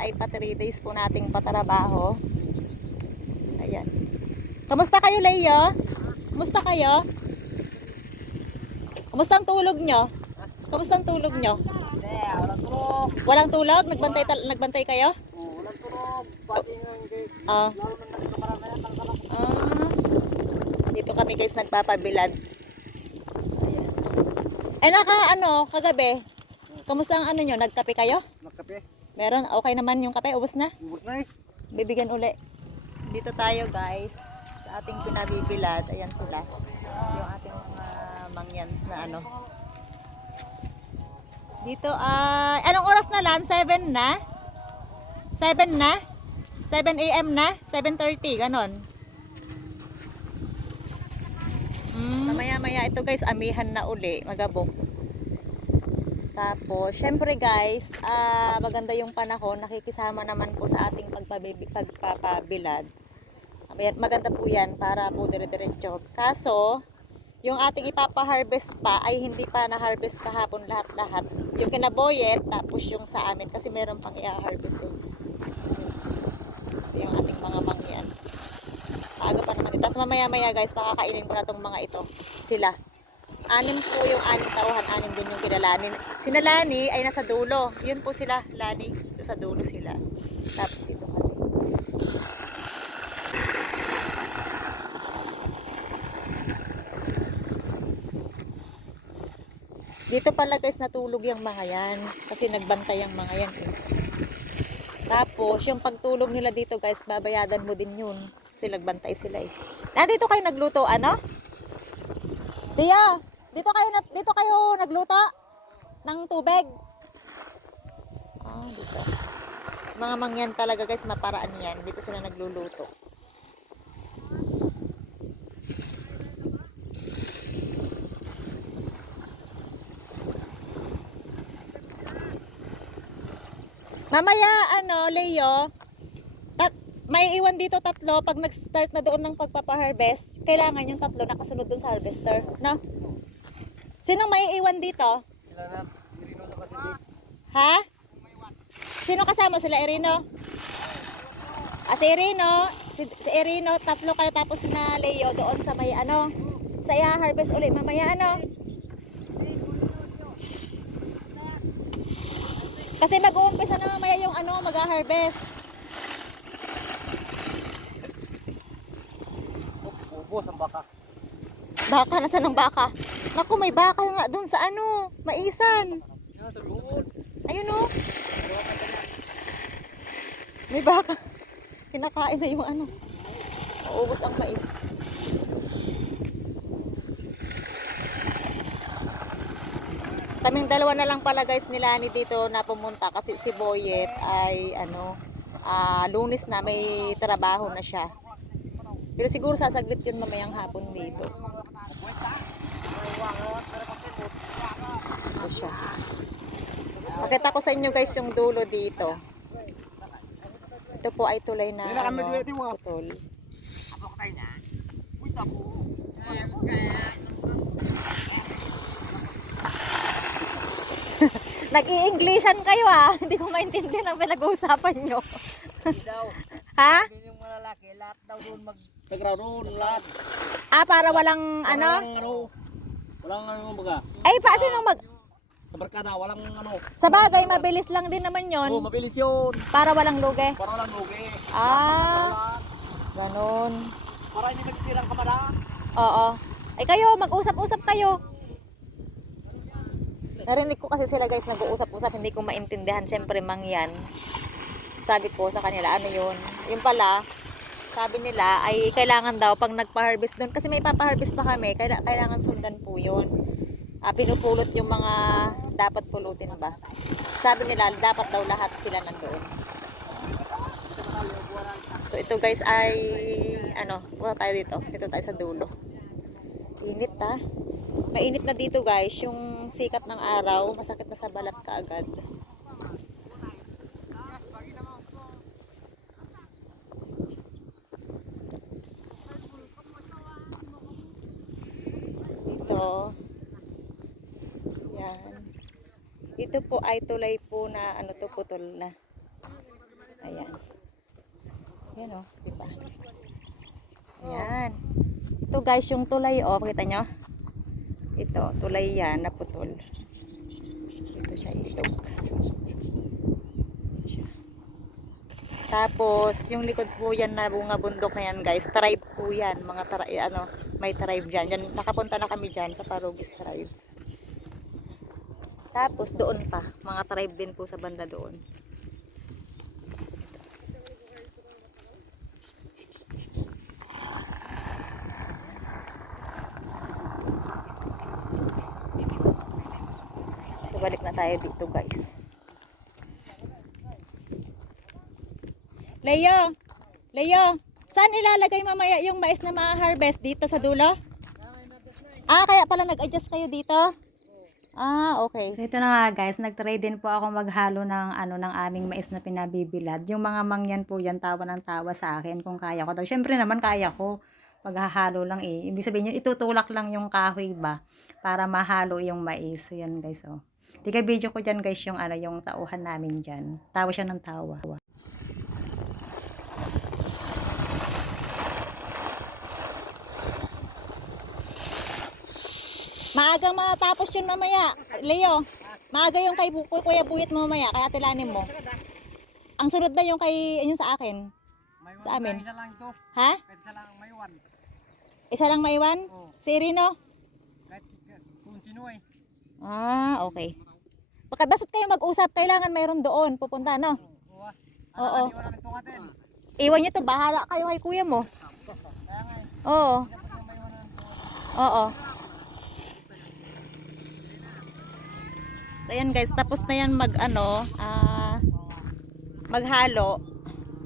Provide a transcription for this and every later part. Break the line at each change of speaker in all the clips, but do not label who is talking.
ay pa 3 days po nating patrabaho. Ayan. Kamusta kayo, Leo? Kamusta kayo? Kamusta ang tulog nyo? Kamusta ang tulog nyo?
Walang tulog.
Walang tulog? Nagbantay, nagbantay kayo?
Oh, walang tulog. Pati nga hindi. Ah. Ng.
Ah. Dito kami guys nagpapabilad. Ayan. Eh naka ano, kagabi. Kamusta ang ano nyo? Nagkape kayo? Meron? Okay naman yung kape? Ubus na? Ubus
na eh. Bibigyan
uli. Dito tayo guys. Sa ating pinabibilad. Ayan sila. Yung ating mga mangyans na ano. Dito ay... Anong oras na lan? 7 na? 7 na? 7 a.m. na? 7.30? Ganon. Mm. Mamaya maya ito guys, amihan na uli. Magabok. Tapos, syempre guys, ah, maganda yung panahon. Nakikisama naman po sa ating pagpapabilad. Maganda po yan para po dire-diretso. Kaso, yung ating ipapa-harvest pa ay hindi pa na-harvest kahapon lahat-lahat. Yung kinaboyet, tapos yung sa amin kasi meron pang i-harvest eh. Yung ating mga mangyan. Maaga pa naman. Tapos mamaya-maya guys, pakakainin ko na tong mga ito. Sila. Anim po yung anim tauhan, anim din yung kinalani. Sina Lani ay nasa dulo. Yun po sila, Lani. Sa dulo sila. Tapos dito kami. Dito pala guys natulog yung mga yan. Kasi nagbantay yung mga yan eh. Tapos yung pagtulog nila dito guys, babayadan mo din yun. Kasi nagbantay sila eh. Nandito kayo nagluto, ano? Tia, dito kayo na, dito kayo nagluto ng tubig. Ah, dito. Mga mangyan talaga guys, maparaan yan. Dito sila nagluluto. Mamaya, ano, Leo, tat may iwan dito tatlo. Pag nag-start na doon ng pagpapaharvest, kailangan yung tatlo nakasunod doon sa harvester. No? Sino may iwan dito?
Sila na. Irino na kasi di.
Ha? Sino kasama sila, Irino? Ah, si Irino, si, si Irino, tatlo kayo tapos na Leo doon sa may ano, sa i-harvest ulit mamaya ano. Kasi mag-uumpisa na mamaya yung ano, mag-harvest.
Ubos ang baka.
Baka, nasa ng baka? Naku, may baka nga doon sa ano, maisan. Ayun o. May baka. Kinakain na yung ano. Maubos ang mais. Kaming dalawa na lang pala guys nila ni dito na pumunta kasi si Boyet ay ano, ah, lunes na may trabaho na siya. Pero siguro sasaglit yun mamayang hapon dito. Ito siya. Pakita ko sa inyo guys yung dulo dito. Ito po ay tulay na
ano, putol.
Nag-i-Englishan kayo ah. Hindi ko maintindihan ang pinag-uusapan nyo. ha? Yung mga lalaki, lahat daw doon mag... Sa ground lahat. Ah, para walang ano? Walang ano.
Walang ano baga.
Ay, pa sinong mag...
Sa barkada, walang ano. Sa
bagay, mabilis lang din naman yon Oh, mabilis
yun. Para walang
lugi. Para walang
lugi. Ah, ganun. Para hindi nagsilang kamara.
Oo. Ay kayo, mag-usap-usap kayo. Narinig ko kasi sila guys nag-uusap-usap, hindi ko maintindihan. Siyempre, mangyan. Sabi ko sa kanila, ano yun? Yung pala, sabi nila ay kailangan daw pag nagpa-harvest doon. Kasi may papa-harvest pa kami, kaila- kailangan sundan po yun. Ah, pinupulot yung mga dapat pulutin ba. Sabi nila, dapat daw lahat sila nandoon. So ito guys ay ano, wala tayo dito. Dito tayo sa dulo. Init ha. Mainit na dito guys, yung sikat ng araw, masakit na sa balat kaagad. Dito. Yan. Ito po ay tulay po na ano to putol na. Ayan. Yan oh, di ba? Ayan. Ito guys, yung tulay oh, kita nyo? Ito, tulay yan, naputol. Ito siya ilog. Tapos, yung likod po yan na bunga bundok na yan guys, tribe po yan. Mga tra eh, ano, may tribe dyan. yan. Nakapunta na kami dyan sa Parugis tribe. Tapos, doon pa. Mga tribe din po sa banda doon. So, balik na tayo dito guys. Leo! Leo! Saan ilalagay mamaya yung mais na ma-harvest? Dito sa dulo? Ah, kaya pala nag-adjust kayo dito? Ah, okay. So ito na nga guys, nag-try din po ako maghalo ng ano ng aming mais na pinabibilad. Yung mga mangyan po yan, tawa ng tawa sa akin kung kaya ko daw. Syempre naman kaya ko. Maghahalo lang eh. Ibig sabihin itutulak lang yung kahoy ba para mahalo yung mais. So yan guys oh. Tiga video ko dyan guys yung ano yung tauhan namin dyan. Tawa siya ng tawa. Maagang matapos yun mamaya. Leo, maaga yung kay Bu- Kuya Buyit mo mamaya, kaya tilanin mo. Ang sunod na yung kay, yung sa akin. Maywan Sa
amin. Isa lang ito.
Ha? Kahit isa lang ang maywan. Isa lang maiwan? Oo. Si Irino?
Kahit si- kung sino eh.
Ah, okay. Baka basta't kayo mag-usap, kailangan mayroon doon, pupunta, no?
Oo. ah. Oo.
Wala nito natin. Iwan nyo to, bahala kayo kay kuya mo. Kaya nga eh. Oo, Dapat na oo. So, ayan guys, tapos na yan mag, ano, ah, maghalo.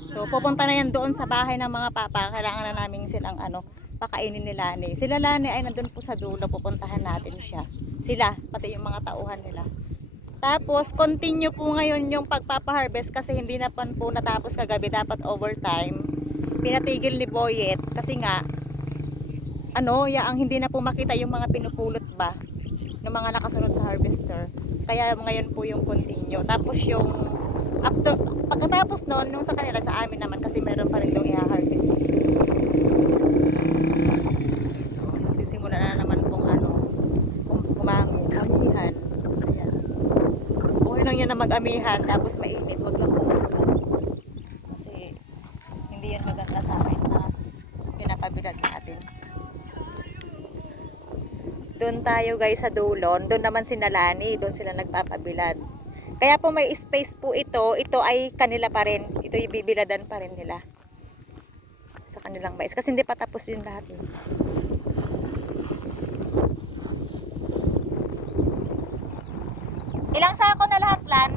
So, pupunta na yan doon sa bahay ng mga papa. Kailangan na namin silang, ano, pakainin ni Lani. Sila Lani ay nandun po sa dulo, pupuntahan natin siya. Sila, pati yung mga tauhan nila. Tapos, continue po ngayon yung pagpapaharvest kasi hindi na pan po natapos kagabi. Dapat overtime. Pinatigil ni Boyet kasi nga, ano, ya, ang hindi na po makita yung mga pinupulot ba ng mga nakasunod sa harvester. Kaya ngayon po yung continue. Tapos yung after, pagkatapos nun, nung sa kanila, sa amin naman, kasi meron pa rin yung i-harvest. So, magsisimula na naman pong ano, kumangin, amihan. Ayan. Okay lang yan na mag-amihan, tapos mainit, wag lang Doon tayo guys sa dulon, doon naman si Nalani, doon sila nagpapabilad. Kaya po may space po ito, ito ay kanila pa rin. Ito yung bibiladan pa rin nila. Sa kanilang mais. Kasi hindi pa tapos yun lahat. eh. Ilang sako na lahat, Lan?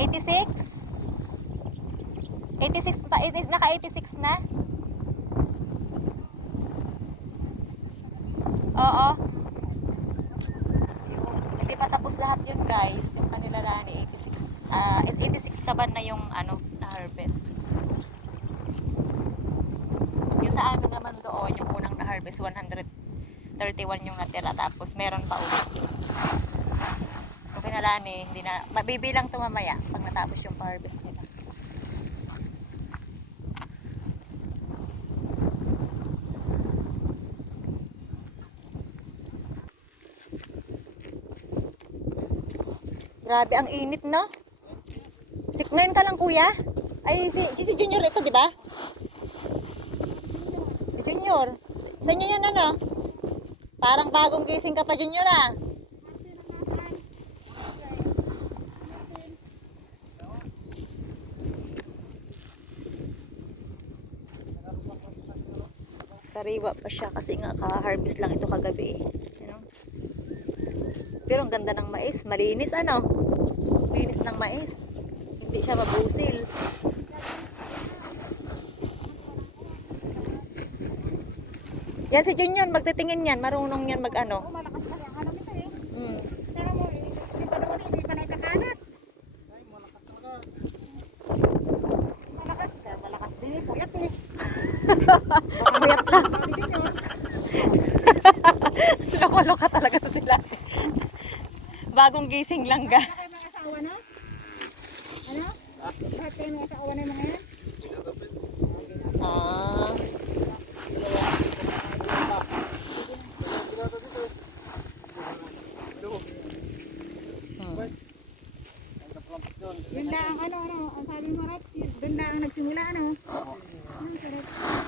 86? 86 pa, naka 86 na? Oo. Yun. Hindi pa tapos lahat yun guys. Yung kanila lani 86 ah 86 kaban na yung ano na harvest. Yung sa amin naman doon, yung unang na harvest 131 yung natira tapos meron pa ulit. Yung kinalani, hindi na mabibilang to mamaya pag natapos yung harvest nila. Grabe, ang init, no? Sikmen ka lang, kuya. Ay, si, si Junior ito, di ba? Junior. Sa inyo yan, ano? Parang bagong gising ka pa, Junior, ah. Sariwa pa siya kasi nga ka-harvest lang ito kagabi. You? Pero ang ganda ng mais. Malinis ano? Linis ng mais. Hindi siya mabusil. Yan si Junior, magtitingin yan. Marunong yan mag ano. Malakas kasi ang hanap ito eh. Mm. Pero mo, eh, hindi pa naman hindi pa naikakanat. Malakas ka, malakas din eh. Puyat eh. Puyat. Loko-loka talaga sila. Bagong gising lang ga lahat kayo ng asawa na yung mga? Ah. Yun lang, ano, ano, ang sabi mo, Rob, doon lang nagsimula, ano? Yung sarap.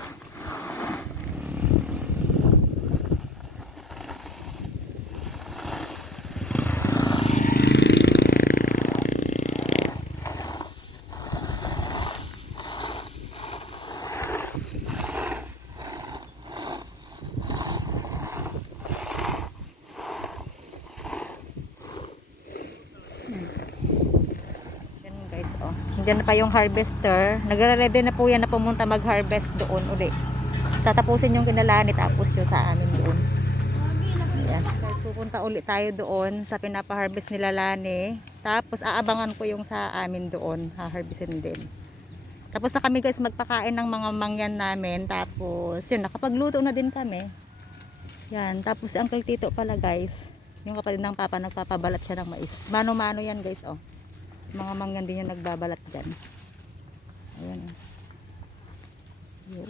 Diyan pa yung harvester. Nagre-ready na po yan na pumunta mag-harvest doon uli. Tatapusin yung kinalani tapos yung sa amin doon. Ayan. Guys, pupunta uli tayo doon sa pinapa-harvest nila Lani. Tapos aabangan ko yung sa amin doon. Ha-harvestin din. Tapos na kami guys magpakain ng mga mangyan namin. Tapos yun, nakapagluto na din kami. Yan. Tapos Uncle Tito pala guys. Yung kapatid ng papa nagpapabalat siya ng mais. Mano-mano yan guys oh mga mangyan din yung nagbabalat dyan. Ayan yun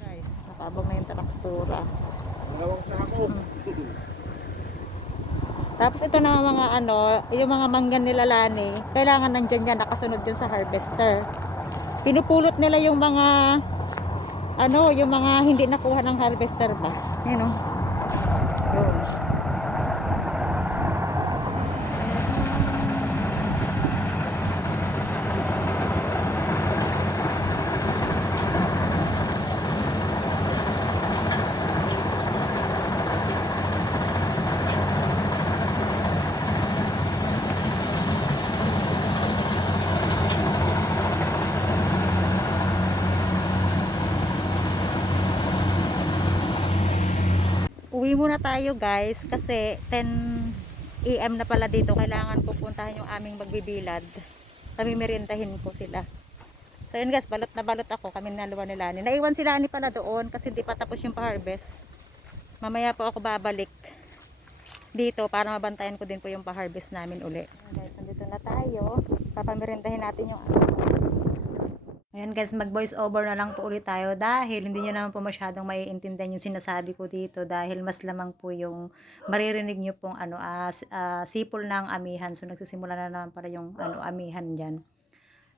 guys nakabang na yung traktura. Gawang sa ako. tapos ito na mga ano yung mga mangyan nila lani kailangan nandyan yan nakasunod dyan sa harvester. Pinupulot nila yung mga ano yung mga hindi nakuha ng harvester ba? Yun o yun Uwi muna tayo guys kasi 10 AM na pala dito. Kailangan pupuntahan yung aming magbibilad. Kami ko sila. So yun guys, balot na balot ako. Kami naluwa ni. Naiwan sila ni pala doon kasi di pa tapos yung pa-harvest. Mamaya po ako babalik dito para mabantayan ko din po yung pa-harvest namin uli. Guys, nandito na tayo. Papamirindahin natin yung Ayan guys, mag voice over na lang po ulit tayo dahil hindi nyo naman po masyadong maiintindihan yung sinasabi ko dito dahil mas lamang po yung maririnig nyo pong ano, as sipol ng amihan. So nagsisimula na naman para yung ano, amihan dyan.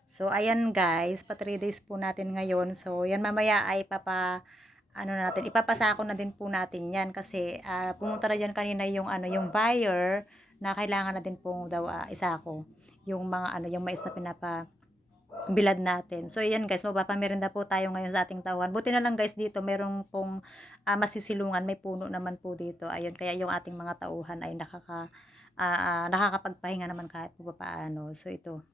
So ayan guys, pa 3 days po natin ngayon. So yan mamaya ay papa ano na natin, ipapasako na din po natin yan kasi ah, pumunta na dyan kanina yung ano, yung buyer na kailangan na din pong daw ah, isako yung mga ano, yung mais na pinapa bilad natin. So, yan guys, magpapamirinda po tayo ngayon sa ating tawan. Buti na lang guys dito, merong pong ah, masisilungan, may puno naman po dito. Ayun, kaya yung ating mga tauhan ay nakaka, ah, ah, nakakapagpahinga naman kahit po paano. So, ito.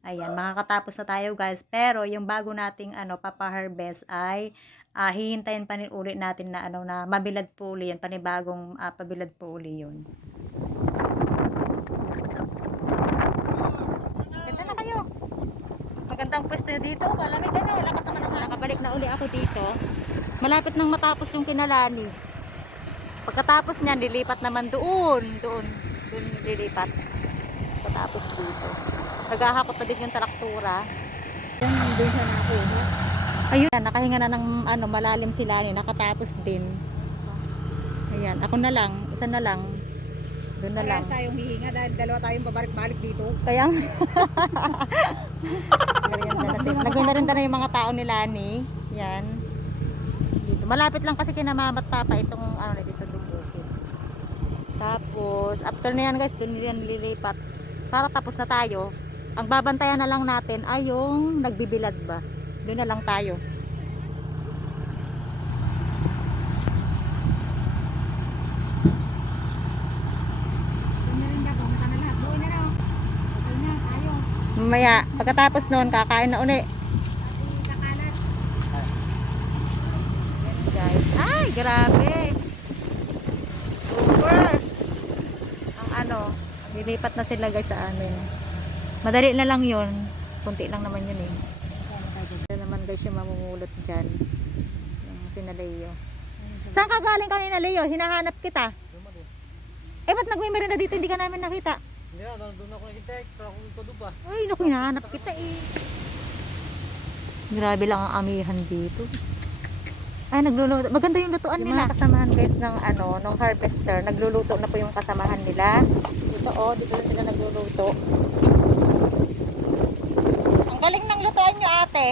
Ayan, makakatapos na tayo guys. Pero, yung bago nating ano, papa-harvest ay ah, hihintayin pa rin uli natin na ano na mabilad po uli yan, panibagong ah, pabilad po uli yun. Ganda na kayo. Magandang pwesto dito. Malamig ano. Lakas naman ako. Nakabalik na uli ako dito. Malapit nang matapos yung kinalani. Pagkatapos niyan, lilipat naman doon. Doon. Doon lilipat. Pagkatapos dito. Naghahakot na din yung traktura. Yung doon sa nakuha. Ayun, nakahinga na ng ano, malalim sila ni. Nakatapos din. Ayan, ako na lang. Isa na lang. Doon
na lang. Parehas tayong hihinga dahil dalawa tayong babalik-balik dito. Kaya
Merienda na sila. Nagmerienda na yung mga tao ni. Yan. Dito. Malapit lang kasi kina papa itong ano na dito dubukin. Tapos after na yan guys, doon nila nililipat. Para tapos na tayo. Ang babantayan na lang natin ay yung nagbibilad ba. Doon na lang tayo. Meron na, pumunta na lahat. Buhay na na. oh. Okay na, tayo. Mamaya, pagkatapos noon, kakain na uli. Guys. Ay, grabe. Super. Ang ano, lilipat na sila guys sa amin. Madali na lang yun. Kunti lang naman yun eh. Ito naman guys yung mamumulot dyan. Yung sina Leo. Saan ka galing kanina Leo? Hinahanap kita. Eh, ba't nagmimerenda dito? Hindi ka namin nakita.
Hindi na, doon ako nakita. Pero ako ito doon ba? Ay, naku,
hinahanap kita eh. Grabe lang ang amihan dito. Ay, nagluluto. Maganda yung lutuan nila. kasamahan guys ng ano, ng harvester. Nagluluto na po yung kasamahan nila. Dito oh, dito na sila nagluluto. Ang galing ng lutuan nyo ate.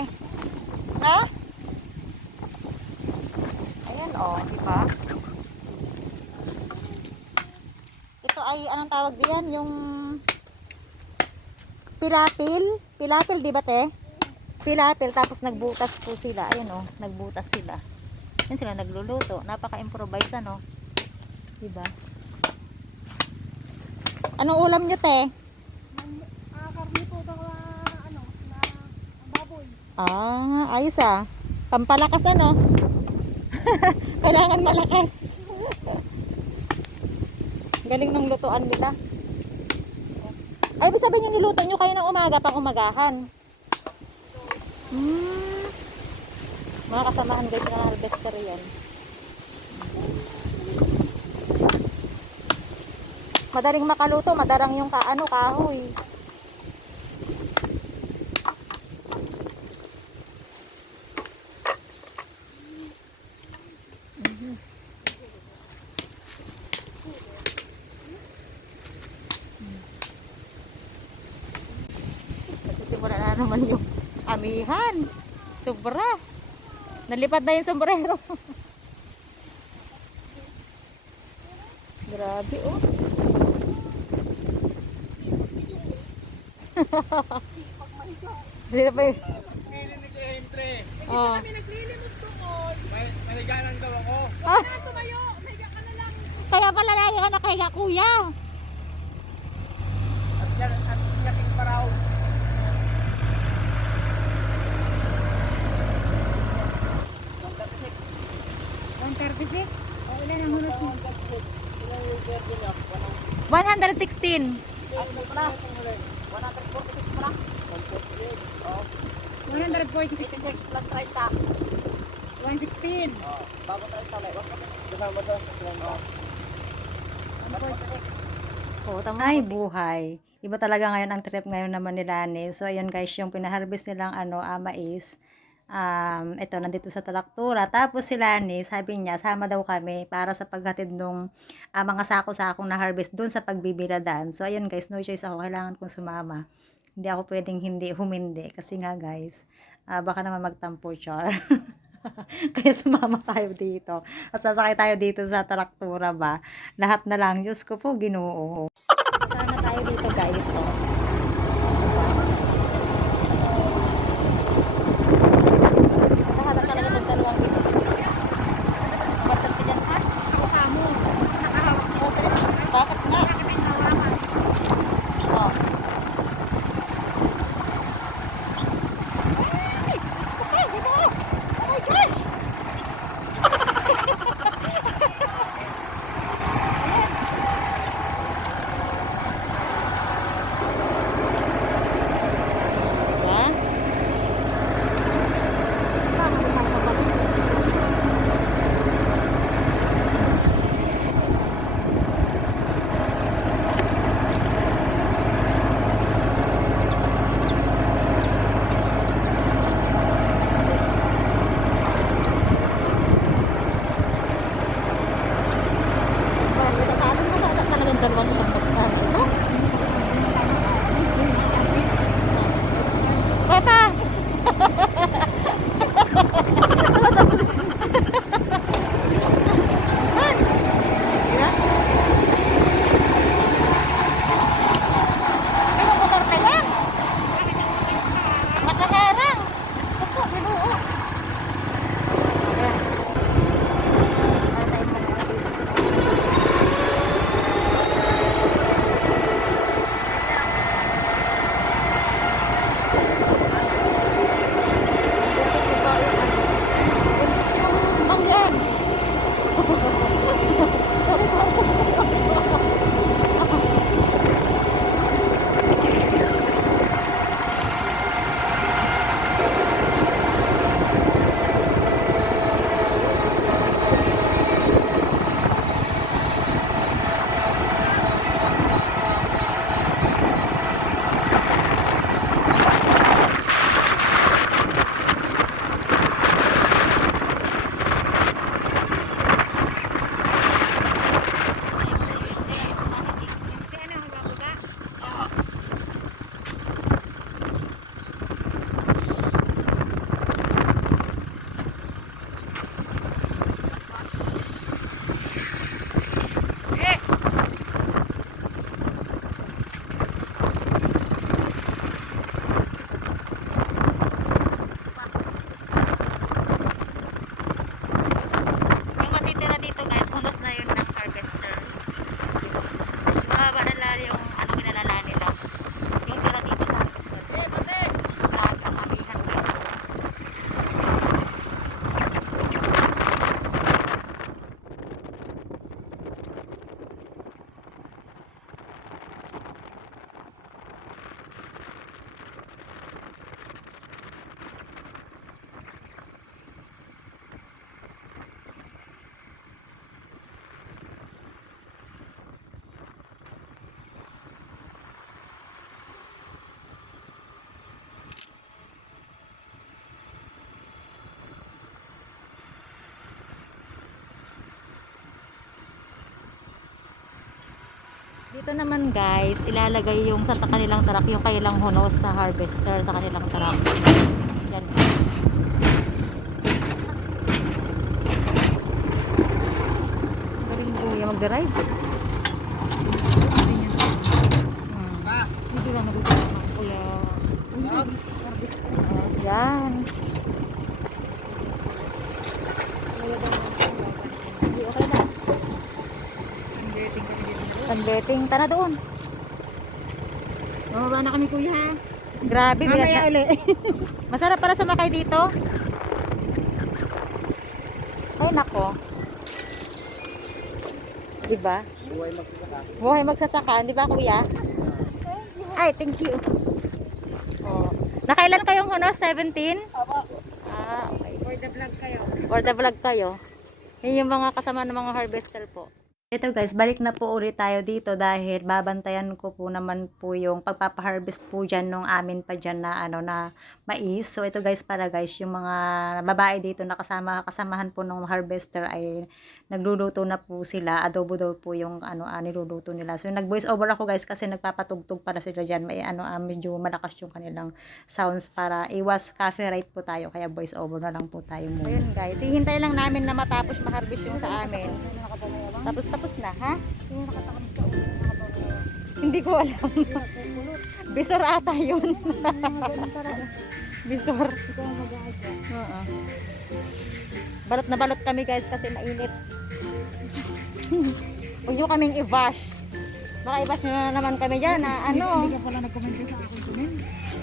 No? Ayan oh, di ba? Ito ay anong tawag diyan? Yung pilapil. Pilapil, di ba te? Pilapil, tapos nagbutas po sila. Ayan oh, nagbutas sila. Yan sila nagluluto. Napaka-improvise ano. Diba? Anong ulam nyo, te?
Ah, karni po ito ano, na baboy.
Ah, ayos ah. Pampalakas ano? Kailangan malakas. Galing ng lutuan nila. Ay, ibig sabihin yung niluto nyo kayo ng umaga pang umagahan. Hmm. Mga kasamahan guys ng harvester yan. Madaling makaluto, madarang yung ka, ano, kahoy. Nagsisimula na naman yung amihan. Sobra. Nalipad na yung sombrero. Grabe oh.
Hindi na pa yun. Pili ni Kuya Himtre. Oh. May maliganan daw ako. Ah.
Kaya pala lagi ka nakahiga kuya. At yan, at yaking paraw. One thirty-six. O, ilan ang hulot mo? 116.
Ano pa na? 146 pa na?
146. 86 plus 30. 116. Oh,
bago 30 ulit. 146. Kasama doon. Oh.
146. Oo, tama. Ay, buhay. Iba talaga ngayon ang trip ngayon naman ni Lani. So, ayun guys, yung pinaharvest nilang ano, ah, mais. Um, ito, nandito sa talaktura. Tapos si Lani, sabi niya, sama daw kami para sa paghatid nung ah, mga sako-sakong na harvest dun sa pagbibiladan. So, ayun guys, no choice ako. Kailangan kong sumama. Hindi ako pwedeng hindi humindi. Kasi nga guys, ah, baka naman magtampo char. Kaya sumama tayo dito. At sasakay tayo dito sa traktura ba? Lahat na lang. Diyos ko po, ginoo. Sana tayo dito guys. Oh. Dito naman guys, ilalagay yung sa kanilang truck, yung kailang hunos sa harvester sa kanilang truck. Yan. Galing kuya mag-drive. Dito lang nagugulong ng kuya. Yan. Hindi, okay na. Panbeting, tara doon. Bababa na kami kuya ha. Grabe, bigat Mamaya na. uli. Masarap pala sumakay dito. Ay, nako. Diba?
Buhay magsasaka.
Buhay magsasaka, di ba kuya? Ay, thank you. Oh. Nakailan kayong hunos? 17?
Ah, okay. For the vlog kayo. For the
vlog kayo. Yun yung mga kasama ng mga harvester po. Ito guys, balik na po ulit tayo dito dahil babantayan ko po naman po yung pagpapaharvest po dyan nung amin pa dyan na ano na mais. So ito guys para guys, yung mga babae dito na kasama, kasamahan po ng harvester ay nagluluto na po sila. Adobo daw po yung ano ah, niluluto nila. So nag voice over ako guys kasi nagpapatugtog para sila dyan. May ano ah, medyo malakas yung kanilang sounds para iwas copyright po tayo. Kaya voice over na lang po tayo muna. Ayun guys, hihintay lang namin na matapos maharvest yung sa amin. Tapos tapos na, ha? Hindi ko alam. Bisor ata yun. Bisor. Oo. Balot na balot kami guys kasi mainit. Huwag nyo kaming i-bash. Baka i-bash na naman kami dyan na ano. Hindi ka pala nag-comment sa akin.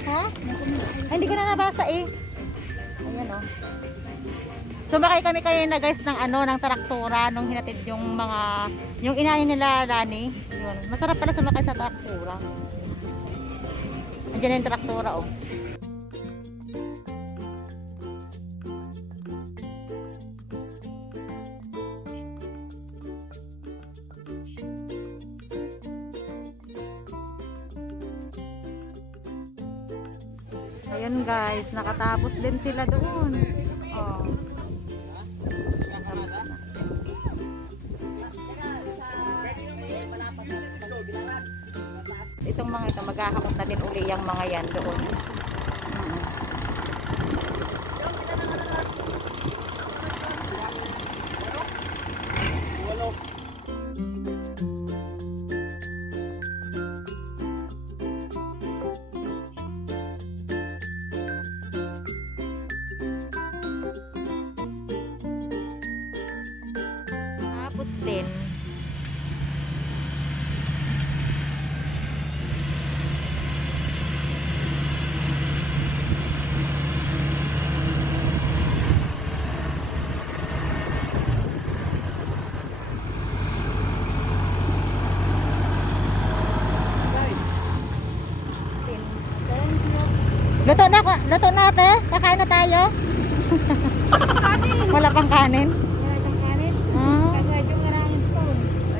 Ha? Hindi ko na nabasa eh. Ayan o. Sumakay kami kayo na guys ng ano, ng traktura nung hinatid yung mga, yung inani nila Lani. Yun. Masarap pala sumakay sa traktura. Andiyan yung traktura oh. Ayun guys, nakatapos din sila doon. Din uli yung mga yan doon. Luto na, ate. Kakain na tayo. Wala pang kanin. Wala itong kanin. Ah.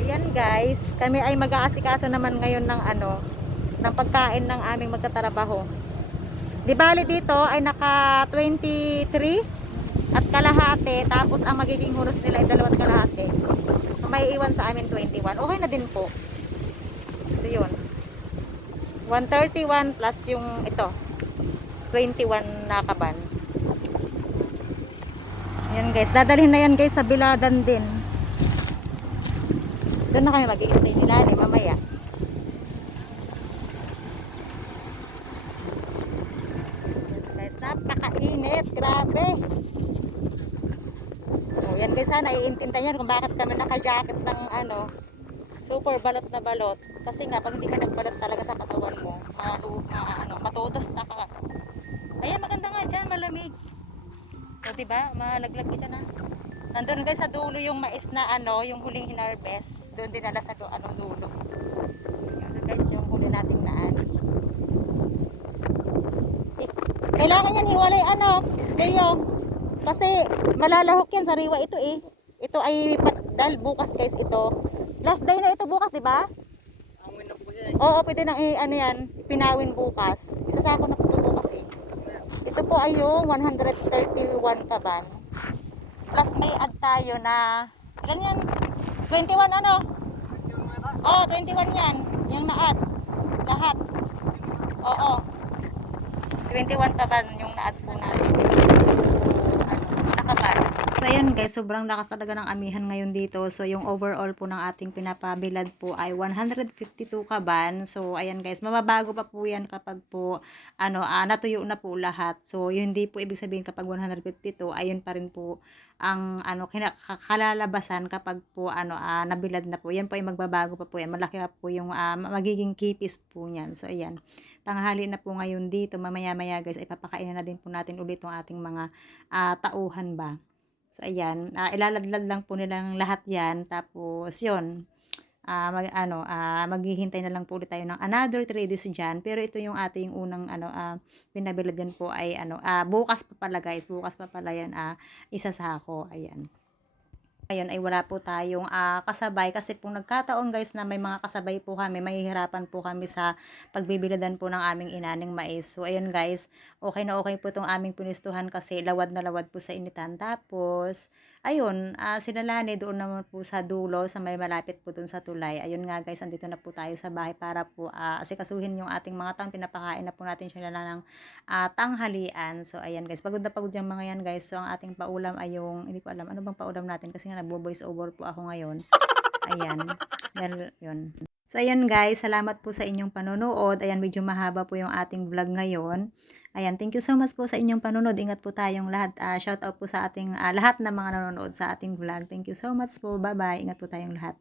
Ayan guys, kami ay mag-aasikaso naman ngayon ng ano, ng pagkain ng aming magtatrabaho. Di bali dito ay naka 23 at kalahati, tapos ang magiging huros nila ay dalawat kalahati. May iwan sa amin 21. Okay na din po. So yun. 131 plus yung ito. 21 na kaban. Ayan guys, dadalhin na yan guys sa Biladan din. Doon na kami mag-i-stay nila ni mamaya. Guys, napakainit. Grabe. O, yan guys, sana iintindihan nyo kung bakit kami naka-jacket ng ano, super balot na balot. Kasi nga, pag hindi ka nagbalot talaga sa katawan mo, malu, ma, ano, matutos na ka. Ayan, maganda nga dyan, malamig. O, diba? Malaglag dyan, ha? Nandun guys sa dulo yung mais na ano, yung huling hinarvest. Doon dinala sa do, ano, dulo. Yun guys, yung huli nating naan. Eh, Kailangan yan hiwalay ano, Leo. Kasi malalahok yan, sariwa ito eh. Ito ay dahil bukas guys ito. Last day na ito bukas, di ba?
Na.
Oo, pwede nang i- ano yan, pinawin bukas. Isasako na ito eh. Ito po ay yung 131 kaban. Plus may add tayo na, ilan yan? 21 ano? Oh, 21 yan. Yung naat. Lahat. Oo. 21 pa ba yung naat po natin? So, ayun guys, sobrang lakas talaga ng amihan ngayon dito. So, yung overall po ng ating pinapabilad po ay 152 kaban. So, ayan guys, mababago pa po yan kapag po, ano, ah, natuyo na po lahat. So, yun hindi po ibig sabihin kapag 152, ayun pa rin po ang ano kina, kalalabasan kapag po ano ah, nabilad na po. Yan po ay magbabago pa po yan. Malaki pa po yung ah, magiging kipis po niyan. So, ayan. Tanghali na po ngayon dito. Mamaya-maya guys, ay papakainin na din po natin ulit yung ating mga ah, tauhan ba. So, ayan. Uh, ilaladlad lang po nilang lahat yan. Tapos, yun. ah mag, ano, ah maghihintay na lang po ulit tayo ng another 3 days dyan. Pero ito yung ating unang, ano, ah pinabilad yan po ay, ano, ah bukas pa pala guys. Bukas pa pala yan, ah isa sa ako. Ayan. Ayun ay wala po tayong ah, kasabay kasi kung nagkataon guys na may mga kasabay po kami, mahihirapan po kami sa pagbibiladan po ng aming inaning mais. So ayun guys, okay na okay po itong aming punistuhan kasi lawad na lawad po sa initan. Tapos, ayun, uh, sinalani doon naman po sa dulo, sa may malapit po doon sa tulay. Ayun nga guys, andito na po tayo sa bahay para po uh, asikasuhin yung ating mga tang pinapakain na po natin sila ng uh, tanghalian. So ayan guys, pagod na pagod yung mga yan guys. So ang ating paulam ay yung, hindi ko alam, ano bang paulam natin kasi nga nagbo-voice over po ako ngayon. Ayan. Well, yun. So, ayan guys, salamat po sa inyong panonood. Ayan, medyo mahaba po yung ating vlog ngayon. Ayan, thank you so much po sa inyong panonood. Ingat po tayong lahat. Uh, shout out po sa ating uh, lahat ng mga nanonood sa ating vlog. Thank you so much po. Bye-bye. Ingat po tayong lahat.